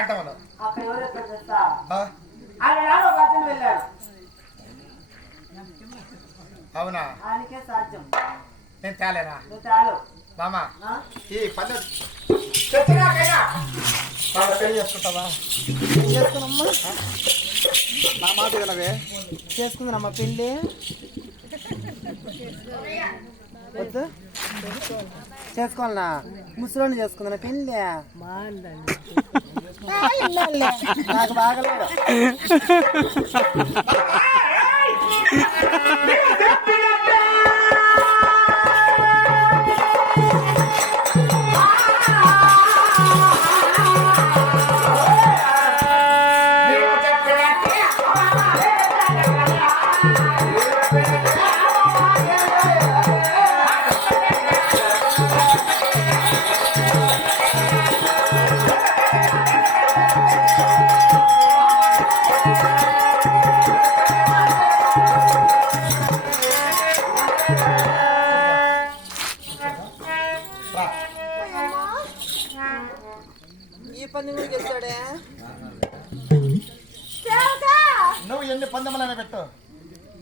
కంటమను అక్కడ? ఆయన ఒక వెళ్ళాడు. అవునా? ఆయనకే సాధ్యం. నేను తేలేనా? నువ్వు మామ? ఈ పద్ధతి చెప్పినాకైనా వాళ్ళ పెళ్ళి చేసుకుంటావా? చేసుకున్నమ్మా నా మాట వినవే. చేసుకుందనమ్మా పెళ్ళి. వద్దు. చేసుకోవాలనా? ముసలోని చేసుకుందా పెళ్ళి. నాకు బాగలేడు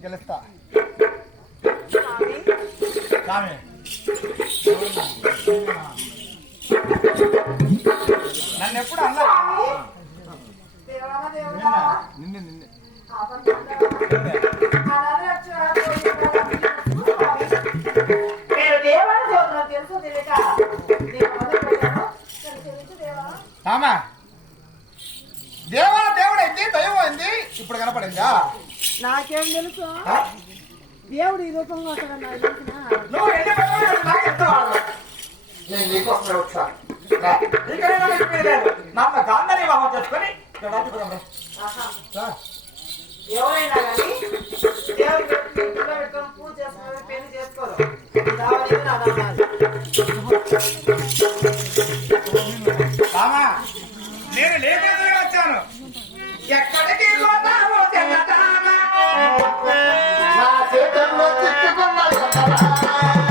గెలుస్తా. స్వామి నన్ను ఎప్పుడు అన్నా? నిన్ను నిన్ను దేవా దేవుడు అయింది దైవం అయింది ఇప్పుడు కనపడిందా? నాకేం తెలుసు? దేవుడు ఈ రూపంగా వస్తాడని నాకు తెలిసినా నువ్వు ఎన్ని నాకు చెప్తావా? నేను. నాన్న గాంధారి చేసుకొని. ఎవరైనా కానీ దేవుడు పూజ えっ?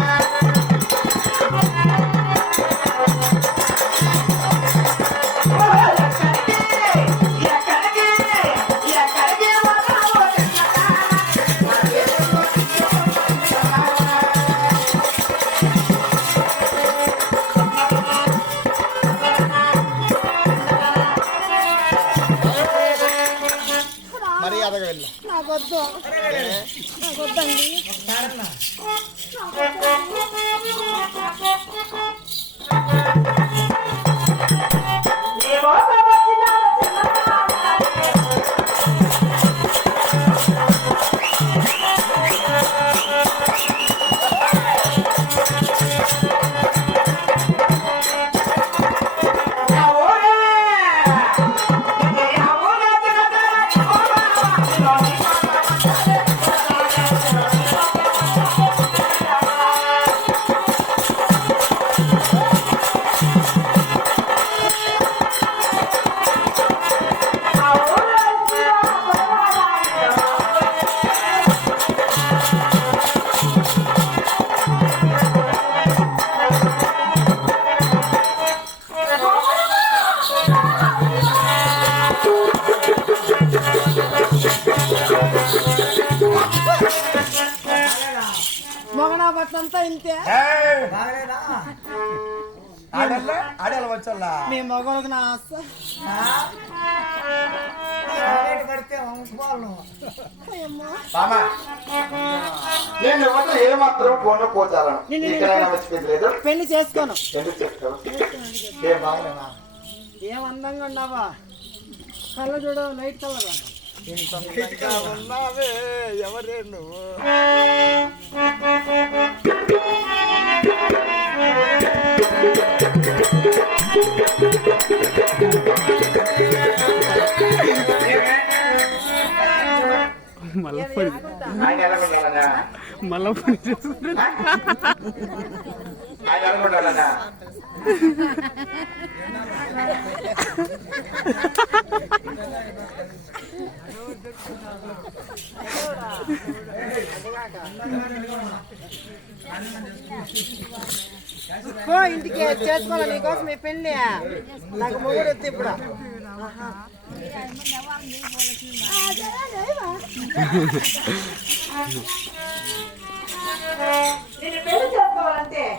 మీ మగవాళ్ళకి నా ఆశ. అయ్యమ్మా. మామా నేను ఎవరితో ఏమాత్రం ఫోన్లో పోచాలను నిన్ను ఇక్కడైనా వచ్చిపోయింది లేదు? పెళ్ళి చేసుకోను. ఏం అందంగా ఉన్నావా? కళ్ళ చూడ లైట్ కలర్ ఉన్నావే ఎవరే నువ్వు? ఆయన ఎలా మళ్ళా పని ఆయన పో ఇంటికి చేసుకోవాలి నీకోసం ఈ పెళ్ళి? నాకు మొగుడు వస్తే ఇప్పుడు.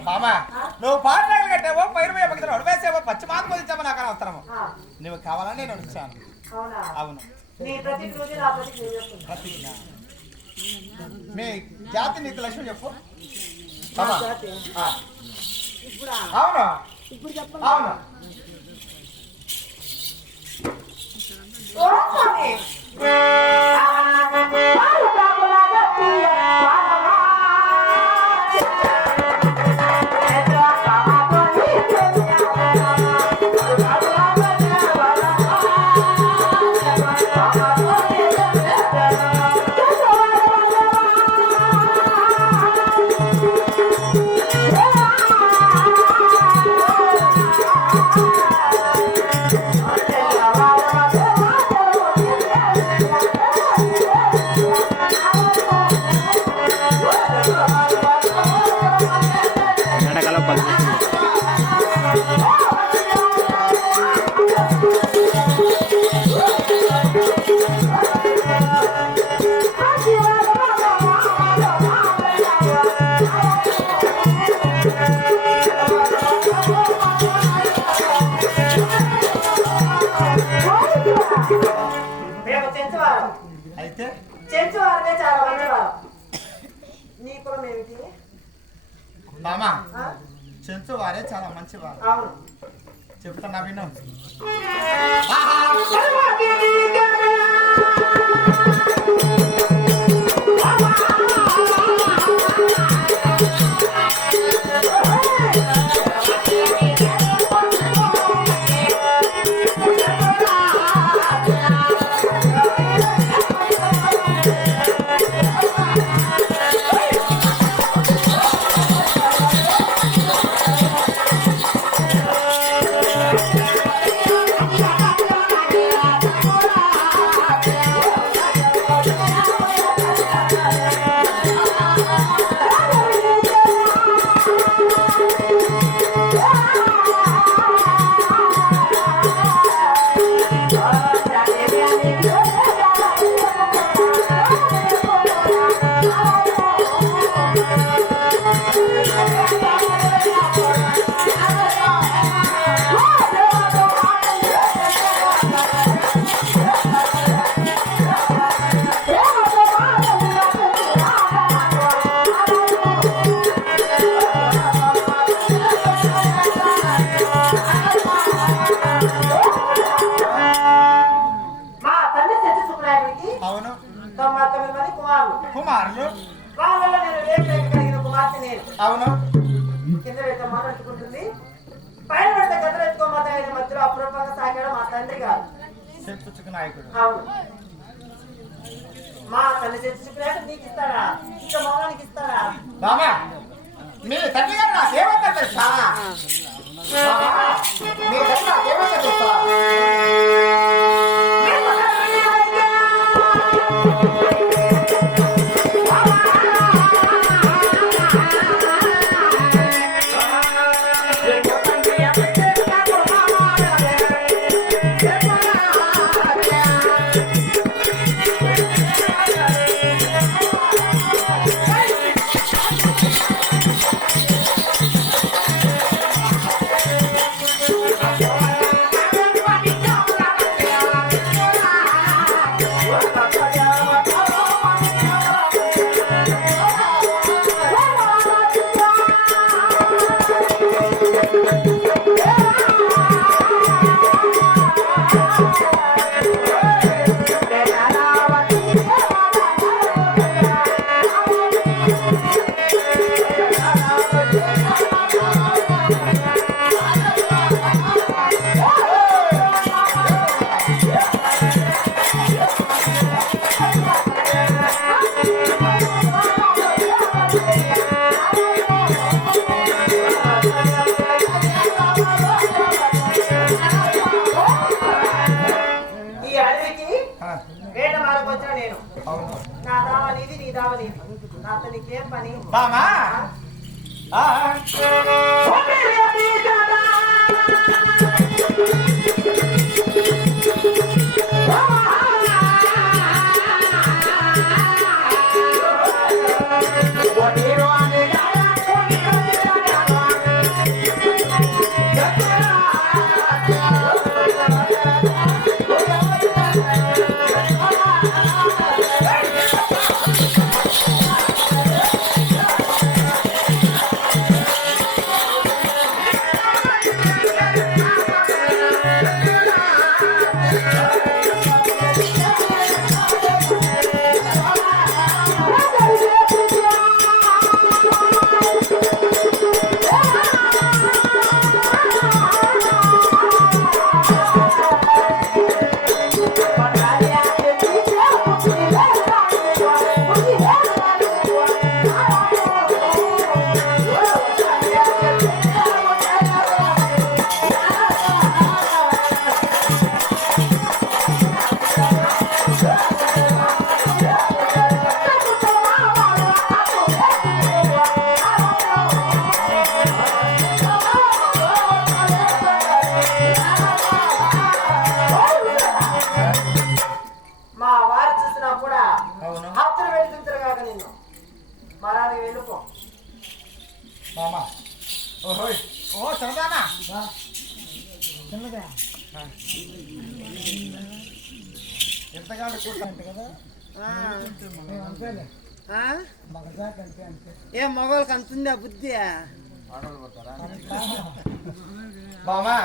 మామా నువ్వు పాటలు కట్టావో పైరు మీద పక్కన అడివేసావో పచ్చి మాకు పొదించామో నాకు అవసరము. నువ్వు కావాలని నేను వచ్చాను. అవునా? అవును. నీ ప్రతి మీ జాతి నీకు లక్ష్మి చెప్పు. అవునా? అవునా? ఓ మామా? చెంచు వారే చాలా మంచివారు చెప్తున్నా విను సుబ్బరాయుడికి అవును. తొంభై తొమ్మిది మంది కుమారులు. కుమారులు? వాళ్ళలో నేను లేఖ కలిగిన కుమార్తె నేను? అవును. కింద పెడితే మాట్లాడుకుంటుంది పైన పెడితే గద్దలు ఎత్తుకోమాత మధ్యలో అపురూపంగా సాగాడు మా తండ్రి గారు. నాయకుడు. అవును. మా తండ్రి చర్చించుకున్నాడు నీకు ఇస్తాడా? ఇంకా మౌనానికి ఇస్తాడా? మామా మీ తండ్రి గారు నాకేమన్నా తెలుసా మామా, మీ తండ్రి నాకేమన్నా తెలుసా Yeah. బామా ఆ. ఏ మగవాళ్ళకి అంతుందా బుద్ధి? బామా